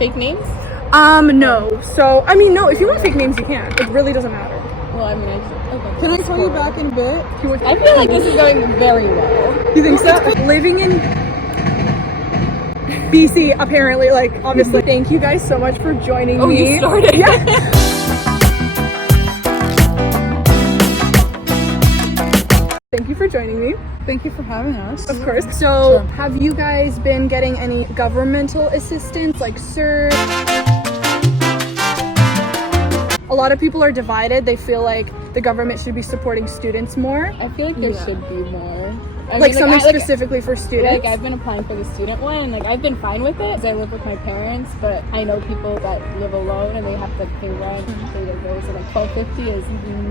Fake names? No. So, I mean, no, if you want fake names, you can. It really doesn't matter. Well, I mean, okay. Can I call you back in a bit? I feel like this is going very well. You think so? Living in BC, apparently, like, obviously. Thank you guys so much for joining me. Oh, you started? Yeah. Thank you for joining me. Thank you for having us. Of course. So, have you guys been getting any governmental assistance, like CERT? A lot of people are divided. They feel like the government should be supporting students more. I feel like there should be more. Something specifically for students? Like, I've been applying for the student one, and, like, I've been fine with it because I live with my parents, but I know people that live alone and they have to pay rent and pay their bills, so, like, $1,250 is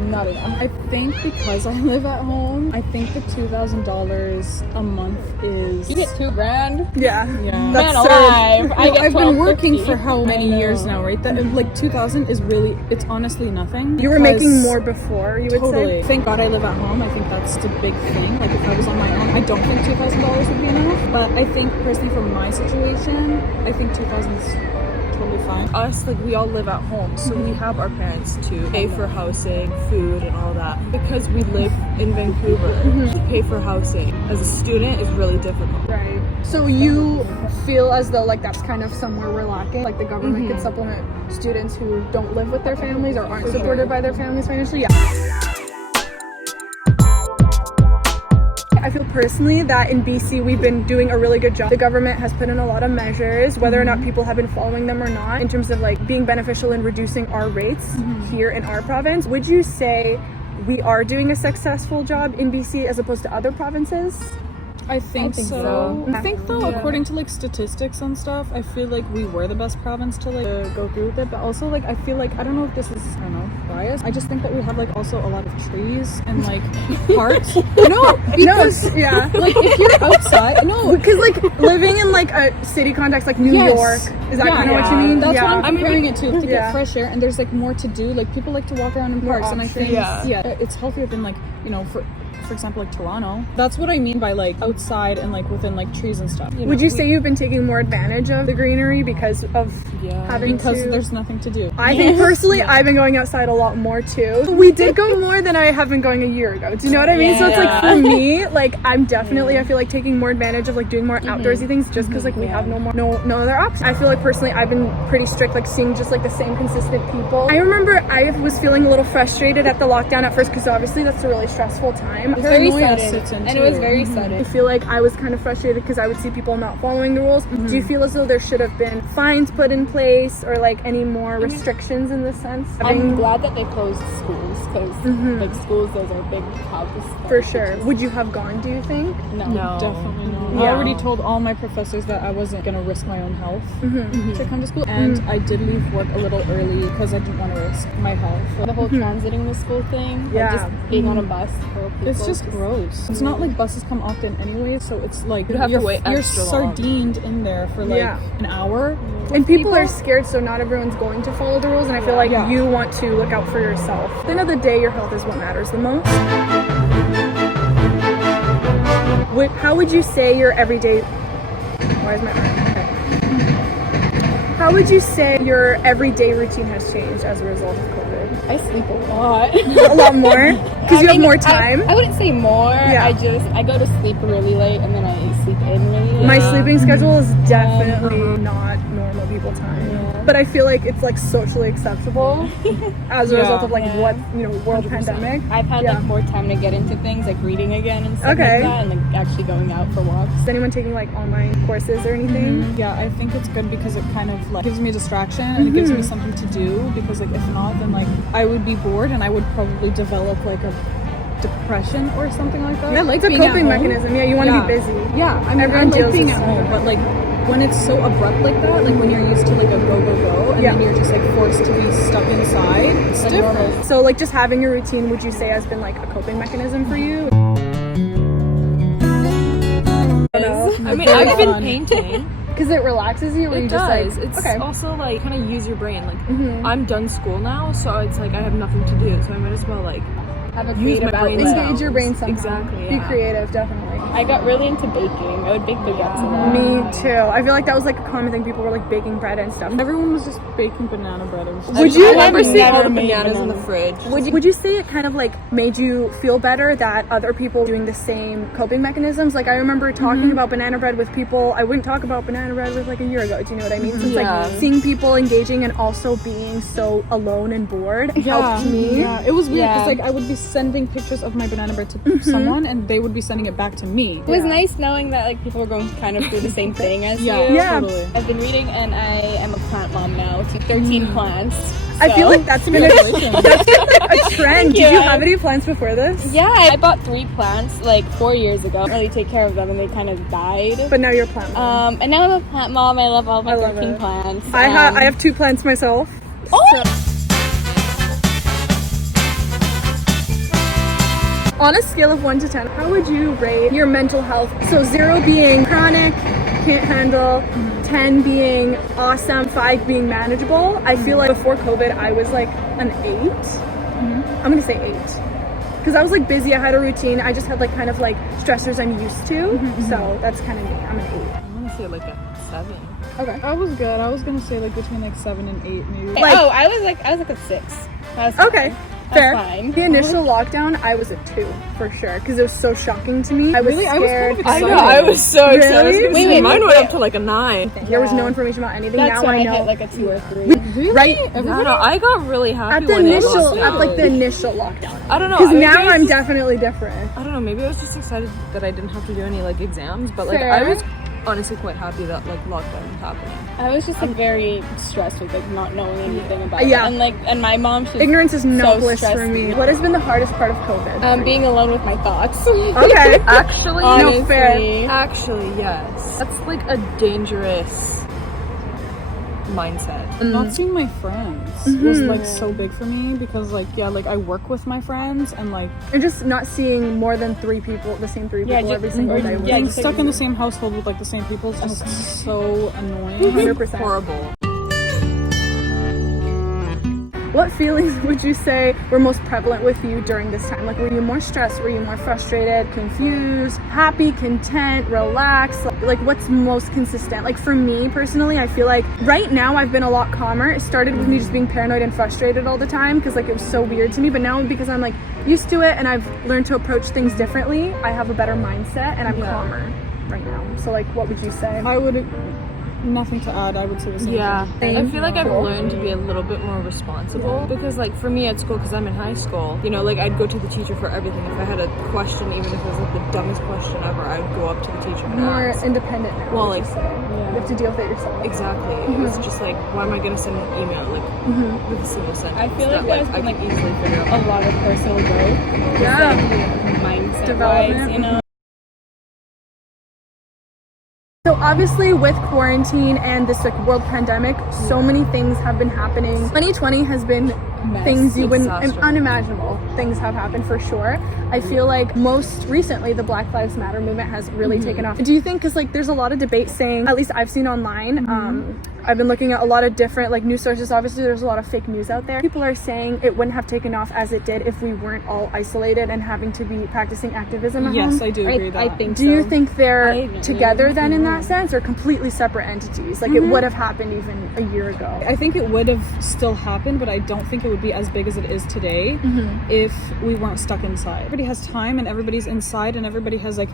not enough. I think because I live at home, I think the $2,000 a month is... You get $2,000? Yeah. Man alive. I've been working for how many years now, right? That like $2,000 is really, it's honestly nothing. You were making more before, you would say? say? Thank God I live at home. I think that's the big thing. Like, if I was on my own, I don't think $2,000 would be enough. But I think personally for my situation, I think $2,000 is totally fine. Us, like, we all live at home, so we have our parents to pay for housing, food, and all that. Because we live in Vancouver, to pay for housing as a student is really difficult. Right. So you feel as though, like, that's kind of somewhere we're lacking? Like, the government could supplement students who don't live with their families or aren't supported by their families financially? Yeah. I feel personally that in BC we've been doing a really good job. The government has put in a lot of measures, whether or not people have been following them or not, in terms of like being beneficial in reducing our rates here in our province. Would you say we are doing a successful job in BC as opposed to other provinces? I think so. I think though, according to like statistics and stuff, I feel like we were the best province to like go through with it. But also, like, I feel like, I don't know if this is, I don't know, bias. I just think that we have like also a lot of trees and like parks. Because like if you're outside, because like living in like a city context like New York, is that kind of what you mean? That's what I'm comparing it to get fresh air, and there's like more to do. Like people like to walk around in parks, and I think it's healthier than like, you know, for example, like Toronto. That's what I mean by like outside and like within like trees and stuff. Would you say you've been taking more advantage of the greenery because of having because there's nothing to do? I think personally I've been going outside a lot more too. We did go more than I have been going a year ago. Do you know what I mean? So it's like for me, like I'm definitely I feel like taking more advantage of like doing more outdoorsy things just because like we have no other option. I feel like personally I've been pretty strict, like seeing just like the same consistent people. I remember I was feeling a little frustrated at the lockdown at first because obviously that's a really stressful time. Very sudden, and it was very sudden. I feel like I was kind of frustrated because I would see people not following the rules. Do you feel as though there should have been fines put in place or like any more restrictions in this sense? I'm glad that they closed schools because like schools, those are big houses. For sure. Would you have gone, do you think? No. Definitely not. I already told all my professors that I wasn't going to risk my own health to come to school, and I did leave work a little early because I didn't want to risk my health. The whole transiting to school thing, like just being on a bus for people. It's just gross. It's not like buses come often anyway, so it's like you're sardined in there for like an hour. And people are scared, so not everyone's going to follow the rules, and I feel like you want to look out for yourself. At the end of the day, your health is what matters the most. How would you say your everyday... Why is my arm? Okay. How would you say your everyday routine has changed as a result of COVID? I sleep a lot. A lot more? Because you have more time? I wouldn't say more. I go to sleep really late and then I sleep in really late. My sleeping schedule is definitely not normal people time. But I feel like it's like socially acceptable as a result of like what, you know, world 100%. Pandemic. I've had like more time to get into things like reading again and stuff like that, and like actually going out for walks. Is anyone taking like online courses or anything? Yeah, I think it's good because it kind of like gives me a distraction and it gives me something to do, because like if not, then like I would be bored and I would probably develop like a depression or something like that. Yeah, like it's a coping mechanism. Yeah, you want to be busy. Yeah, I mean, I like being at home, but like when it's so abrupt like that, like when you're used to like a go, and then you're just like forced to be stuck inside, it's different. So like just having your routine, would you say has been like a coping mechanism for you? I mean, I've been painting. Because it relaxes you, or you just like... It's also like kind of use your brain. Like I'm done school now, so it's like I have nothing to do, so I might as well like have a use my brain. Engage your brain somehow. Exactly. Be creative, definitely. I got really into baking. baking. I would bake baguettes a lot. Me too. I feel like that was like a common thing. People were like baking bread and stuff. Everyone was just baking banana bread. Would you I never see all never the made bananas in the bananas. fridge. Would you say it kind of like made you feel better that other people doing the same coping mechanisms? Like I remember talking about banana bread with people I wouldn't talk about banana bread with like a year ago. Do you know what I mean? So it's like seeing people engaging and also being so alone and bored helped me. Yeah, it was weird because Yeah. like I would be sending pictures of my banana bread to someone, and they would be sending it back to me. It was nice knowing that like people were going kind of through the same thing as you. Yeah. Totally. I've been reading and I am a plant mom now to 13 plants. I feel So- like that's been a trend. Did you you. have any plants before this? Yeah, I bought 3 plants like 4 years ago. I didn't really take care of them and they kind of died. But now you're a plant mom. And now I'm a plant mom. I love all my I love 13 it. plants. I have 2 plants myself. On a scale of 1 to 10, how would you rate your mental health? So 0 being chronic, can't handle, 10 being awesome, 5 being manageable. I feel like before COVID, I was like an 8. I'm gonna say 8. Because I was like busy, I had a routine, I just had like kind of like stressors I'm used to. So that's kind of me, I'm an 8. I'm gonna say like a 7. Okay. I was good. I was gonna say like between like 7 and 8 maybe. Like- I was like a 6. That's Okay. fine. Fair. That's fine. The initial lockdown, I was a 2 for sure because it was so shocking to me. I was Really? I was scared. kind of I excited. know, I was so excited. I was Really? gonna say, Wait, mine wait. went up to like a 9. There was no information about anything. That's Now when I I know. hit like a 2 or 3. Really? Right. I don't know, I got really happy At the when it initial, was at like the initial lockdown. I don't know. Because maybe now I was I'm just- definitely different. I don't know, maybe I was just excited that I didn't have to do any like exams, but like Fair. I was honestly quite happy that like lockdown was happening. I was just like very stressed with like not knowing anything about Yeah. it. And my mom, she's Ignorance is no so bliss for stressed. me. What has been the hardest part of COVID? Being alone with my thoughts. Okay. Actually, No, fair. Actually, yes. That's like a dangerous mindset. Not seeing my friends was like so big for me because like like I work with my friends and like And just not seeing more than 3 people, the same 3 people every single day. yeah, being just, like, stuck in the same household with like the same people is just so annoying. 100%. Horrible. What feelings would you say were most prevalent with you during this time? Like, were you more stressed? Were you more frustrated, confused, happy, content, relaxed? Like, what's most consistent? Like, for me personally, I feel like right now I've been a lot calmer. It started with me just being paranoid and frustrated all the time because, like, it was so weird to me. But now, because I'm, like, used to it and I've learned to approach things differently, I have a better mindset and I'm calmer right now. So, like, what would you say? I would nothing to add. I would say the same thing. I feel like I've learned to be a little bit more responsible because like for me at school, because I'm in high school, you know, like I'd go to the teacher for everything. If I had a question, even if it was like the dumbest question ever, I'd go up to the teacher and More ask. independent now. Well, would you like- say? You have to deal with it yourself. Exactly. It was just like, why am I gonna send an email like with a single sentence? I feel like that, there's I been like could easily figure out. a lot of personal growth. Yeah. Mindset Development. wise, you know. So obviously with quarantine and this like world pandemic, so many things have been happening. 2020 has been things you wouldn't, Disaster. unimaginable things have happened for sure. I feel like most recently the Black Lives Matter movement has really taken off. Do you think, because like there's a lot of debate saying, at least I've seen online, I've been looking at a lot of different like news sources. Obviously there's a lot of fake news out there. People are saying it wouldn't have taken off as it did if we weren't all isolated and having to be practicing activism at home. Yes, I do agree with that. I think Do you so. think I they're agree. together then in that sense, or completely separate entities? Like it would have happened even a year ago. I think it would have still happened, but I don't think it would be as big as it is today if we weren't stuck inside. Everybody has time and everybody's inside and everybody has like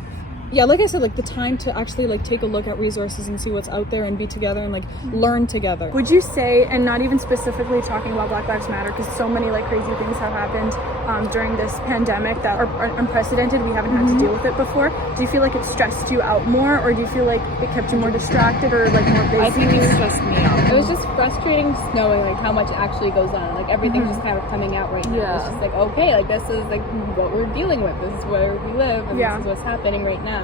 like I said, like the time to actually like take a look at resources and see what's out there and be together and like learn together. Would you say, and not even specifically talking about Black Lives Matter, because so many like crazy things have happened during this pandemic that are unprecedented, we haven't had to deal with it before. Do you feel like it stressed you out more, or do you feel like it kept you more distracted or like more busy? I think it stressed me out. It was just frustrating just knowing like how much actually goes on. Like everything's just kind of coming out right now. Yeah. It's just like, okay, like this is like what we're dealing with. This is where we live and Yeah. this is what's happening right now.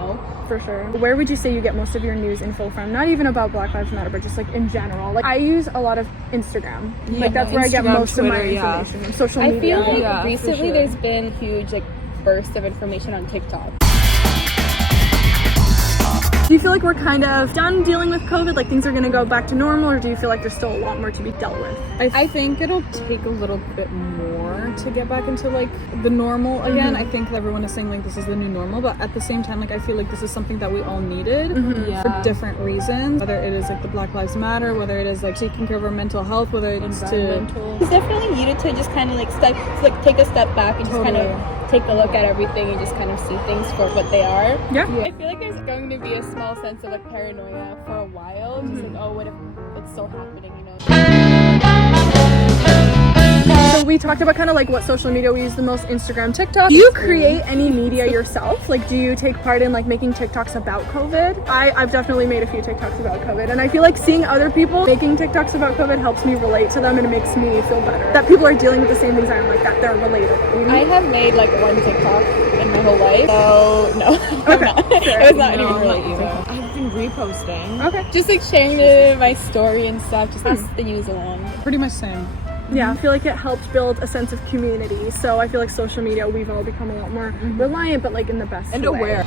For sure. Where would you say you get most of your news info from? Not even about Black Lives Matter, but just like in general. Like I use a lot of Instagram. Like that's where I get Instagram, most of my Twitter, yeah. information. And social I media. feel like Yeah, for recently sure. there's been a huge like burst of information on TikTok. Do you feel like we're kind of done dealing with COVID? Like things are gonna go back to normal, or do you feel like there's still a lot more to be dealt with? I think it'll take a little bit more to get back into like the normal again. I think everyone is saying like this is the new normal, but at the same time, like I feel like this is something that we all needed for different reasons. Whether it is like the Black Lives Matter, whether it is like taking care of our mental health, whether it's to It's definitely needed to just kind of like take a step back and just kind of take a look at everything and just kind of see things for what they are. Yeah. I feel like there's going to be a small sense of like paranoia for a while. Just like, oh, what if it's still happening, you know? So we talked about kind of like what social media we use the most, Instagram, TikTok. Do you create any media yourself? Like, do you take part in like making TikToks about COVID? I've definitely made a few TikToks about COVID, and I feel like seeing other people making TikToks about COVID helps me relate to them, and it makes me feel better that people are dealing with the same things I am, like that they're relatable. You know? I have made like one TikTok in my whole life, so no, Okay. I'm not. It was not even really easy. I've been reposting. Okay. Just like sharing it in my story and stuff, just pass the news along. pretty much same. Yeah, I feel like it helped build a sense of community. So I feel like social media, we've all become a lot more reliant, but like in the best And way. aware.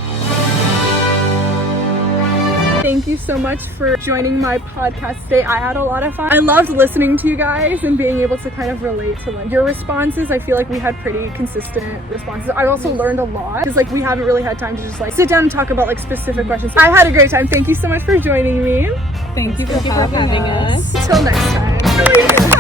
Thank you so much for joining my podcast today. I had a lot of fun. I loved listening to you guys and being able to kind of relate to like your responses. I feel like we had pretty consistent responses. I also learned a lot because like we haven't really had time to just like sit down and talk about like specific questions. I had a great time. Thank you so much for joining me. Thank you for having us. Until next time.